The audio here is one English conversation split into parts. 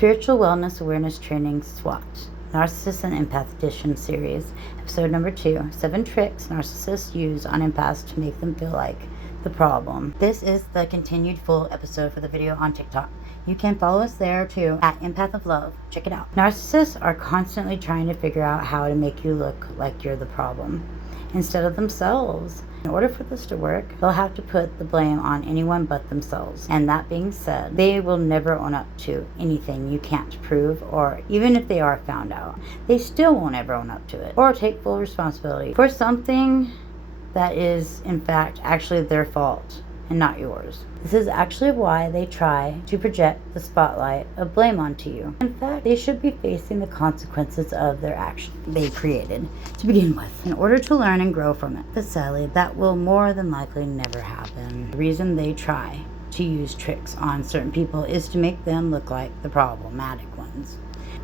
Spiritual Wellness Awareness Training SWAT, Narcissists and Empath Edition Series, Episode number 2, 7 Tricks Narcissists Use on Empaths to Make Them Feel Like the Problem. This is the continued full episode for the video on TikTok. You can follow us there too, at Empath of Love. Check it out. Narcissists are constantly trying to figure out how to make you look like you're the problem, instead of themselves. In order for this to work, they'll have to put the blame on anyone but themselves. And that being said, they will never own up to anything you can't prove, or even if they are found out, they still won't ever own up to it or take full responsibility for something that is, in fact, actually their fault and not yours. This is actually why they try to project the spotlight of blame onto you. In fact, they should be facing the consequences of their action they created to begin with, in order to learn and grow from it. But sadly, that will more than likely never happen. The reason they try to use tricks on certain people is to make them look like the problematic ones,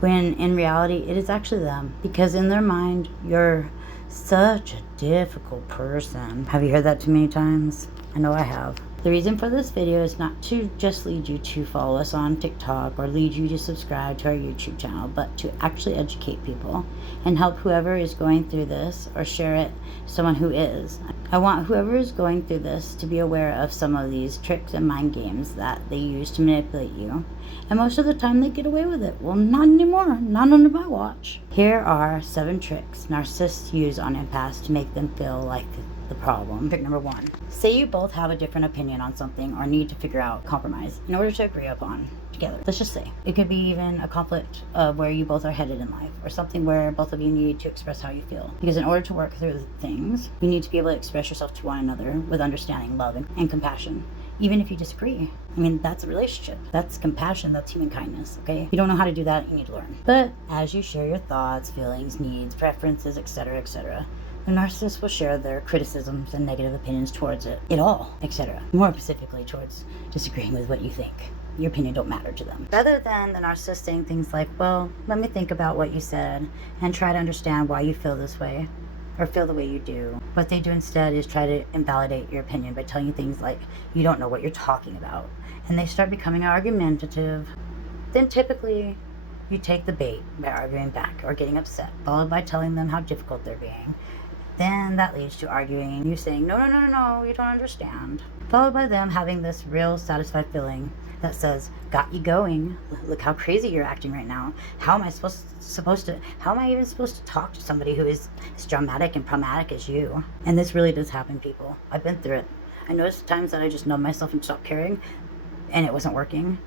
when in reality it is actually them, because in their mind you're such a difficult person. Have you heard that too many times? I know I have. The reason for this video is not to just lead you to follow us on TikTok or lead you to subscribe to our YouTube channel, but to actually educate people and help whoever is going through this, or share it to someone who is. I want whoever is going through this to be aware of some of these tricks and mind games that they use to manipulate you. And most of the time they get away with it. Well, not anymore. Not under my watch. Here are 7 tricks narcissists use on empaths to make them feel like the problem. Trick number 1. Say you both have a different opinion on something or need to figure out compromise in order to agree upon together. Let's just say it could be even a conflict of where you both are headed in life, or something where both of you need to express how you feel. Because in order to work through things, you need to be able to express yourself to one another with understanding, love, and compassion. Even if you disagree. I mean, that's a relationship. That's compassion. That's human kindness, okay? If you don't know how to do that, you need to learn. But as you share your thoughts, feelings, needs, preferences, etc., etc., the narcissist will share their criticisms and negative opinions towards it all, etc. More specifically towards disagreeing with what you think. Your opinion don't matter to them. Rather than the narcissist saying things like, well, let me think about what you said and try to understand why you feel this way, or feel the way you do. What they do instead is try to invalidate your opinion by telling you things like, you don't know what you're talking about. And they start becoming argumentative. Then typically, you take the bait by arguing back or getting upset, followed by telling them how difficult they're being. Then that leads to arguing and you saying, no, you don't understand. Followed by them having this real satisfied feeling that says, got you going. Look how crazy you're acting right now. How am I even supposed to talk to somebody who is as dramatic and problematic as you? And this really does happen, people. I've been through it. I noticed times that I just numbed myself and stopped caring, and it wasn't working.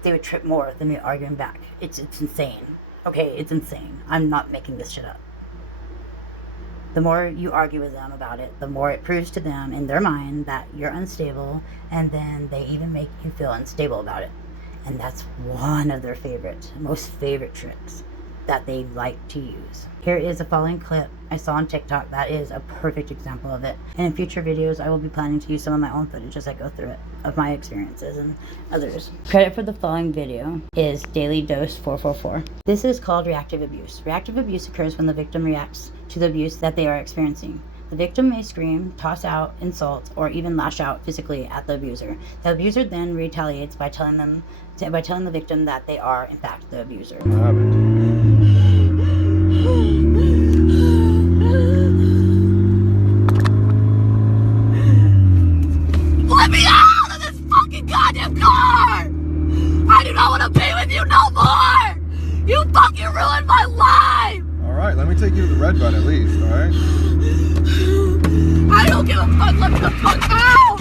They would trip more than me arguing back. It's insane. Okay, it's insane. I'm not making this shit up. The more you argue with them about it, the more it proves to them in their mind that you're unstable, and then they even make you feel unstable about it. And that's one of their most favorite tricks that they like to use. Here is a following clip I saw on TikTok that is a perfect example of it. And in future videos, I will be planning to use some of my own footage as I go through it, of my experiences and others. Credit for the following video is Daily Dose 444. This is called reactive abuse. Reactive abuse occurs when the victim reacts to the abuse that they are experiencing. The victim may scream, toss out insults, or even lash out physically at the abuser. The abuser then retaliates by telling the victim that they are, in fact, the abuser. Let me out of this fucking goddamn car! I do not want to be with you no more! You fucking ruined my life! Alright, let me take you to the red bud at least, alright? I don't give a fuck, let me the fuck out!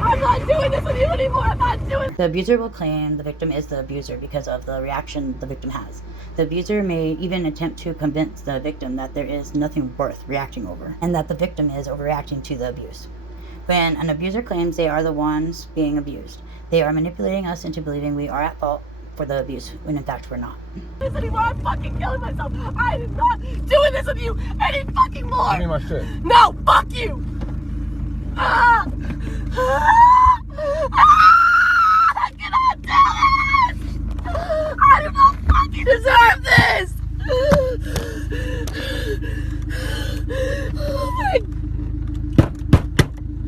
I'm not doing this with you anymore, I'm not doing. The abuser will claim the victim is the abuser because of the reaction the victim has. The abuser may even attempt to convince the victim that there is nothing worth reacting over, and that the victim is overreacting to the abuse. When an abuser claims they are the ones being abused, they are manipulating us into believing we are at fault for the abuse, when in fact we're not. This anymore, I'm fucking killing myself. I am not doing this with you any fucking more. Give me my shit. No, fuck you. I cannot do this. I do not fucking deserve this. Oh my.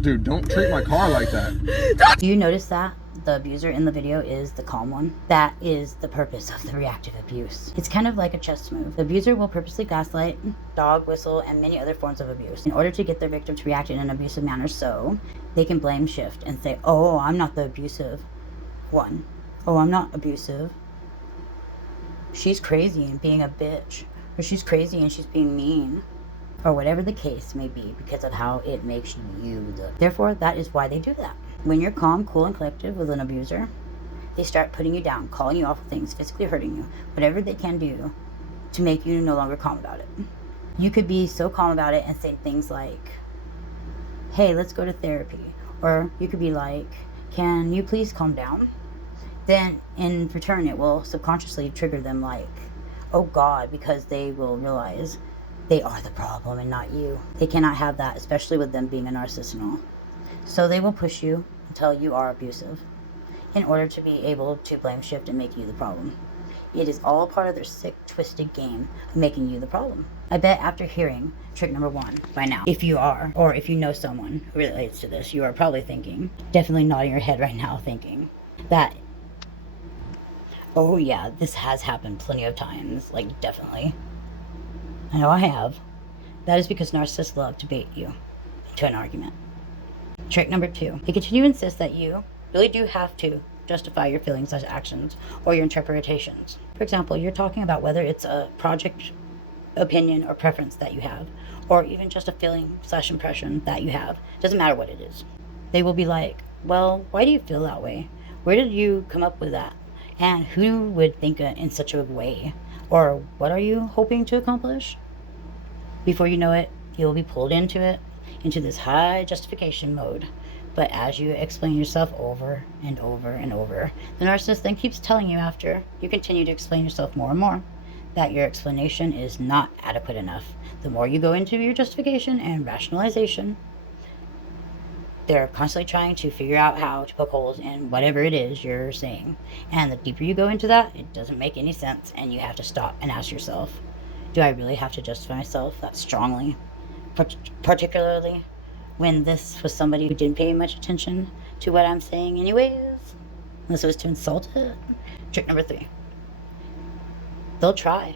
Dude, don't treat my car like that. Do you notice that? the abuser in the video is the calm one. That is the purpose of the reactive abuse. It's kind of like a chess move. The abuser will purposely gaslight, dog whistle, and many other forms of abuse in order to get their victim to react in an abusive manner so they can blame shift and say, oh, I'm not the abusive one. Oh, I'm not abusive. She's crazy and being a bitch. Or she's crazy and she's being mean. Or whatever the case may be because of how it makes you look. Therefore, that is why they do that. When you're calm, cool, and collected with an abuser, they start putting you down, calling you awful things, physically hurting you, whatever they can do to make you no longer calm about it. You could be so calm about it and say things like, hey, let's go to therapy. Or you could be like, can you please calm down? Then in return, it will subconsciously trigger them like, oh God, because they will realize they are the problem and not you. They cannot have that, especially with them being a narcissist and all. So they will push you until you are abusive in order to be able to blame shift and make you the problem. It is all part of their sick, twisted game of making you the problem. I bet after hearing trick number 1 by now, if you are, or if you know someone who relates to this, you are probably thinking, definitely nodding your head right now thinking that, oh yeah, this has happened plenty of times, like definitely. I know I have. That is because narcissists love to bait you into an argument. Trick number 2. They continue to insist that you really do have to justify your feelings as actions or your interpretations. For example, you're talking about whether it's a project, opinion, or preference that you have, or even just a feeling/impression that you have. Doesn't matter what it is. They will be like, well, why do you feel that way? Where did you come up with that? And who would think in such a way? Or what are you hoping to accomplish? Before you know it, you'll be pulled into this high justification mode. But as you explain yourself over and over and over, the narcissist then keeps telling you after you continue to explain yourself more and more that your explanation is not adequate enough. The more you go into your justification and rationalization, they're constantly trying to figure out how to poke holes in whatever it is you're saying. And the deeper you go into that, it doesn't make any sense, and you have to stop and ask yourself, do I really have to justify myself that strongly? Particularly when this was somebody who didn't pay much attention to what I'm saying anyways, unless it was to insult it. Trick number 3. They'll try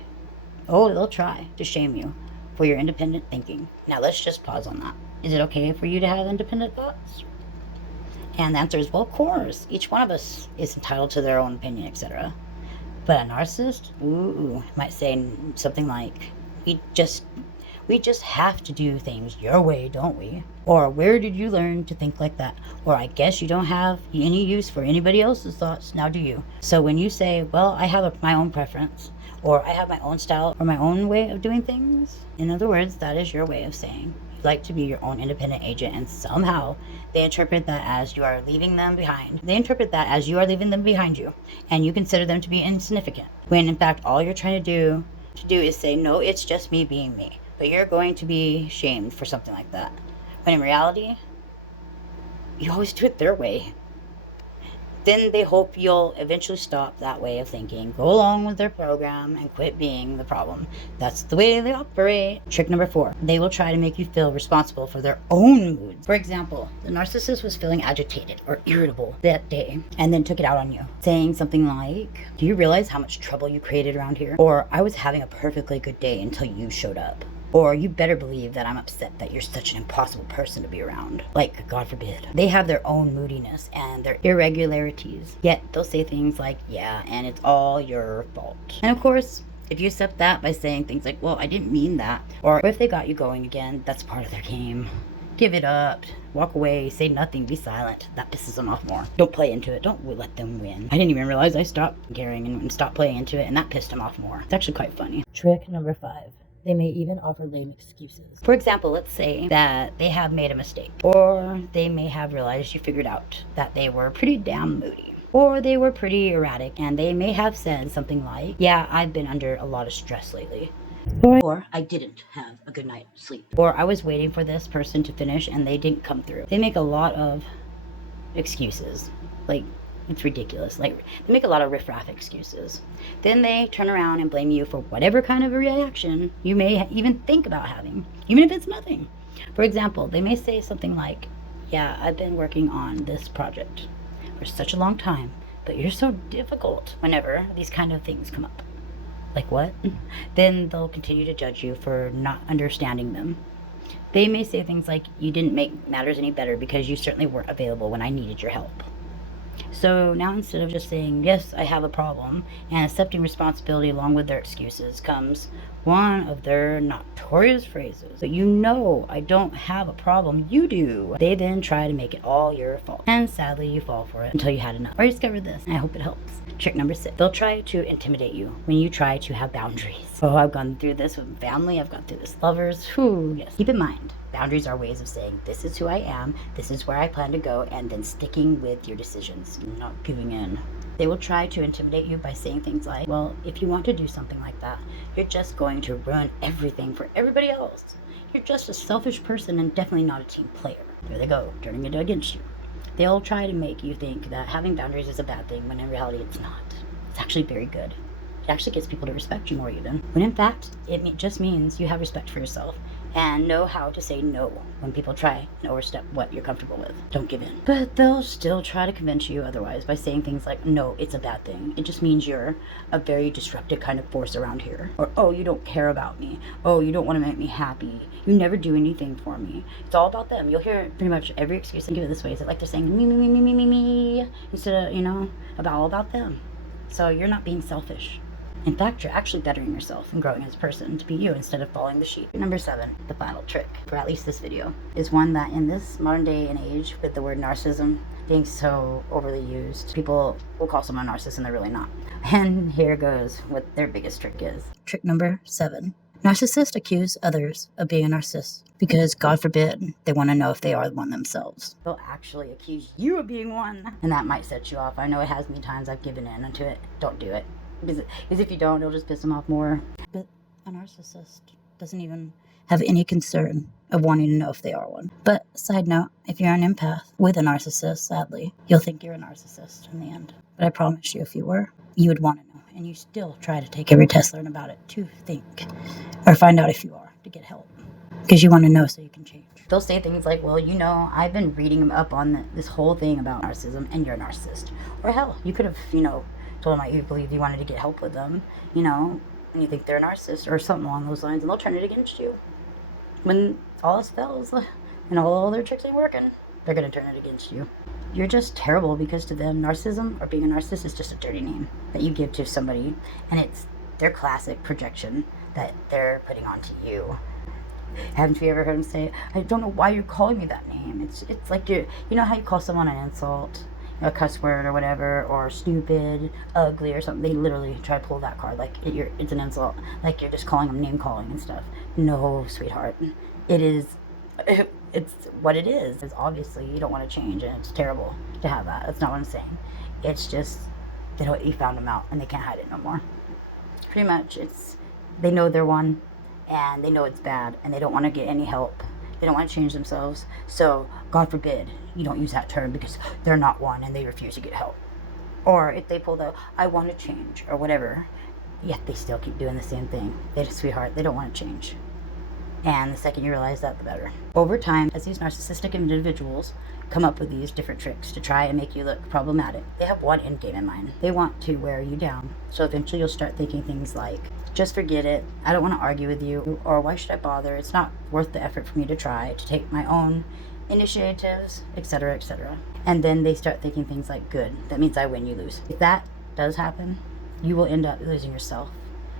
to shame you for your independent thinking. Now let's just pause on that. Is it okay for you to have independent thoughts? And the answer is, well, of course. Each one of us is entitled to their own opinion, etc. But a narcissist, might say something like, we just have to do things your way, don't we? Or where did you learn to think like that? Or I guess you don't have any use for anybody else's thoughts, now do you? So when you say, well, I have my own preference, or I have my own style, or my own way of doing things, in other words, that is your way of saying you'd like to be your own independent agent, and somehow they interpret that as you are leaving them behind. They interpret that as you are leaving them behind you, and you consider them to be insignificant, when in fact all you're trying to do is say, no, it's just me being me. But you're going to be shamed for something like that. When in reality, you always do it their way. Then they hope you'll eventually stop that way of thinking, go along with their program, and quit being the problem. That's the way they operate. Trick number 4. They will try to make you feel responsible for their own moods. For example, the narcissist was feeling agitated or irritable that day, and then took it out on you, saying something like, do you realize how much trouble you created around here? Or, I was having a perfectly good day until you showed up. Or, you better believe that I'm upset that you're such an impossible person to be around. Like, God forbid. They have their own moodiness and their irregularities. Yet, they'll say things like, yeah, and it's all your fault. And of course, if you accept that by saying things like, well, I didn't mean that. Or if they got you going again, that's part of their game. Give it up. Walk away. Say nothing. Be silent. That pisses them off more. Don't play into it. Don't let them win. I didn't even realize I stopped caring and stopped playing into it, and that pissed them off more. It's actually quite funny. Trick number 5. They may even offer lame excuses. For example, let's say that they have made a mistake, or they may have realized you figured out that they were pretty damn moody, or they were pretty erratic, and they may have said something like, yeah, I've been under a lot of stress lately. Or I didn't have a good night's sleep. Or I was waiting for this person to finish and they didn't come through. They make a lot of excuses. Like, it's ridiculous. Like, they make a lot of riffraff excuses. Then they turn around and blame you for whatever kind of a reaction you may even think about having, even if it's nothing. For example, they may say something like, yeah, I've been working on this project for such a long time, but you're so difficult whenever these kind of things come up. Like what? Then they'll continue to judge you for not understanding them. They may say things like, you didn't make matters any better because you certainly weren't available when I needed your help. So now instead of just saying, yes, I have a problem, and accepting responsibility along with their excuses, comes one of their notorious phrases. But you know I don't have a problem, you do. They then try to make it all your fault. And sadly, you fall for it until you had enough. Or discover this, and I hope it helps. Trick number 6. They'll try to intimidate you when you try to have boundaries. Oh, I've gone through this with family, I've gone through this with lovers. Whew, yes. Keep in mind, boundaries are ways of saying, this is who I am, this is where I plan to go, and then sticking with your decisions, not giving in. They will try to intimidate you by saying things like, well, if you want to do something like that, you're just going to ruin everything for everybody else. You're just a selfish person and definitely not a team player. There they go, turning it against you. They'll try to make you think that having boundaries is a bad thing, when in reality it's not. It's actually very good. It actually gets people to respect you more even. When in fact, it just means you have respect for yourself and know how to say no when people try and overstep what you're comfortable with. Don't give in. But they'll still try to convince you otherwise by saying things like, no, it's a bad thing. It just means you're a very disruptive kind of force around here. Or, oh, you don't care about me. Oh, you don't want to make me happy. You never do anything for me. It's all about them. You'll hear pretty much every excuse and give it this way. Is it like they're saying me, me, me, me, me, me, me, instead of, all about them. So you're not being selfish. In fact, you're actually bettering yourself and growing as a person to be you instead of following the sheep. Number 7, the final trick, for at least this video, is one that in this modern day and age, with the word narcissism being so overly used, people will call someone a narcissist and they're really not. And here goes what their biggest trick is. Trick number 7. Narcissists accuse others of being a narcissist because, God forbid, they want to know if they are one themselves. They'll actually accuse you of being one. And that might set you off. I know it has many times I've given in to it. Don't do it. Because if you don't, it'll just piss them off more. But a narcissist doesn't even have any concern of wanting to know if they are one. But side note, if you're an empath with a narcissist, sadly, you'll think you're a narcissist in the end. But I promise you, if you were, you would want to know. And you still try to take every test, learn about it to think or find out if you are, to get help. Because you want to know so you can change. They'll say things like, well, I've been reading up on this whole thing about narcissism and you're a narcissist. Or hell, you could have, told them you believe you wanted to get help with them, and you think they're a narcissist or something along those lines, and they'll turn it against you. When all else fails and all their tricks ain't working, they're going to turn it against you. You're just terrible because to them, narcissism or being a narcissist is just a dirty name that you give to somebody, and it's their classic projection that they're putting onto you. Haven't you ever heard them say, I don't know why you're calling me that name? It's like how you call someone an insult, a cuss word or whatever, or stupid, ugly or something. They literally try to pull that card like it's an insult, like you're just calling them name calling and stuff. No, sweetheart, it's what it is. It's obviously you don't want to change, and it's terrible to have that. That's not what I'm saying. It's just you found them out and they can't hide it no more. Pretty much, they know they're one and they know it's bad and they don't want to get any help. They don't want to change themselves. So, God forbid, you don't use that term because they're not one and they refuse to get help. Or if they pull the, I want to change or whatever, yet they still keep doing the same thing. Sweetheart, they don't want to change. And the second you realize that, the better. Over time, as these narcissistic individuals come up with these different tricks to try and make you look problematic, they have one end game in mind. They want to wear you down. So eventually you'll start thinking things like, just forget it, I don't want to argue with you, or why should I bother? It's not worth the effort for me to try to take my own initiatives, etc., etc. And then they start thinking things like, good, that means I win, you lose. If that does happen, you will end up losing yourself.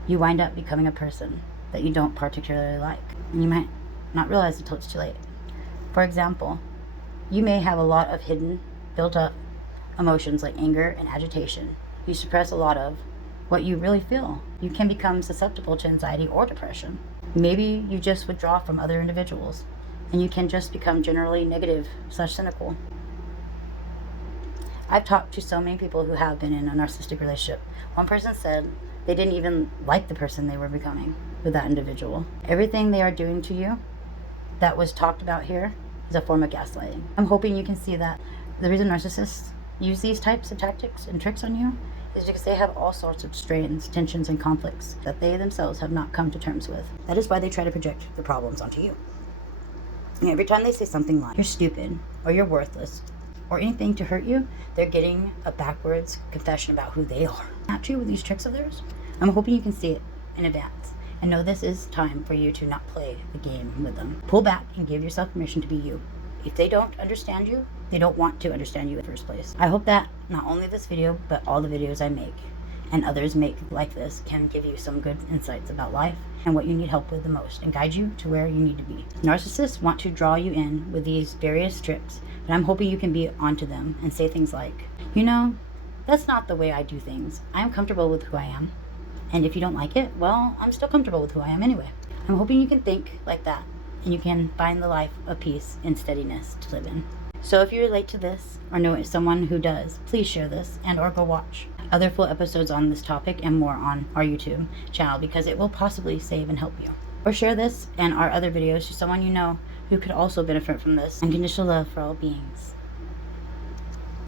You wind up becoming a person that you don't particularly like, and you might not realize until it's too late. For example, you may have a lot of hidden, built up emotions like anger and agitation. You suppress a lot of what you really feel. You can become susceptible to anxiety or depression. Maybe you just withdraw from other individuals, and you can just become generally negative/cynical. I've talked to so many people who have been in a narcissistic relationship. One person said they didn't even like the person they were becoming with that individual. Everything they are doing to you that was talked about here is a form of gaslighting. I'm hoping you can see that the reason narcissists use these types of tactics and tricks on you is because they have all sorts of strains, tensions, and conflicts that they themselves have not come to terms with. That is why they try to project the problems onto you. And every time they say something like, you're stupid, or you're worthless, or anything to hurt you, they're getting a backwards confession about who they are. Not true with these tricks of theirs. I'm hoping you can see it in advance and know this is time for you to not play the game with them. Pull back and give yourself permission to be you. If they don't understand you, they don't want to understand you in the first place. I hope that not only this video, but all the videos I make and others make like this can give you some good insights about life and what you need help with the most and guide you to where you need to be. Narcissists want to draw you in with these various tricks, but I'm hoping you can be onto them and say things like, you know, that's not the way I do things. I'm comfortable with who I am. And if you don't like it, well, I'm still comfortable with who I am anyway. I'm hoping you can think like that and you can find the life of peace and steadiness to live in. So if you relate to this or know someone who does, please share this and or go watch other full episodes on this topic and more on our YouTube channel because it will possibly save and help you. Or share this and our other videos to someone you know who could also benefit from this. Unconditional love for all beings.